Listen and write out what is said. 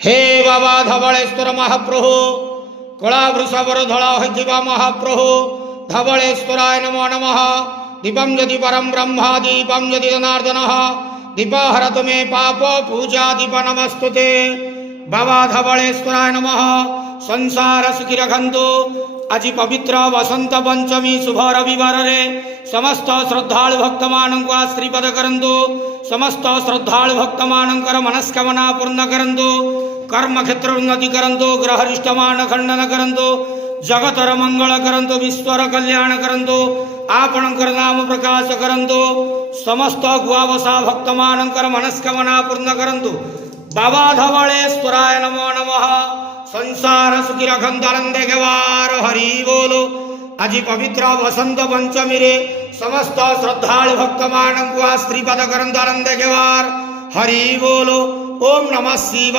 हे बाबा धवलेश्वर महाप्रभु कला वृषभर धला होइथिबा महाप्रभु धवलेश्वराय नमो नमः। दीपं यदि परम ब्रह्म दीपं यदि जनार्दनः दीपहरत मे पाप पूजा दीप नमस्तुते। बाबा धवलेश्वराय नमः। संसार सुखी रखंतु। आज पवित्र वसंत पंचमी शुभ रविवार रे समस्त श्रद्धालु भक्त मानक आशीर्वाद करंतु। समस्त श्रद्धालु भक्त मानकर मनस्कामना पूर्ण करंतु। कर्म क्षेत्र उन्नति करंतु। ग्रहरिष्टमान खंडन करंतु। जगतर मंगल करंतु। विश्वर कल्याण करंतु। आपणकर नाम प्रकाश करंतु। समस्त गुआवसा भक्त मानकर मनस्कामना पूर्ण करंतु। बाबा धवलेश्वराय नमो नमः। संसार सुखी रखंतु आनंद गवार हरि बोलो। आज पवित्र वसंत पंचमी रे समस्त श्रद्धालु भक्त मानक आशीर्वाद करंतु आनंद गवार हरि बोलो। ओम नमः शिवाय।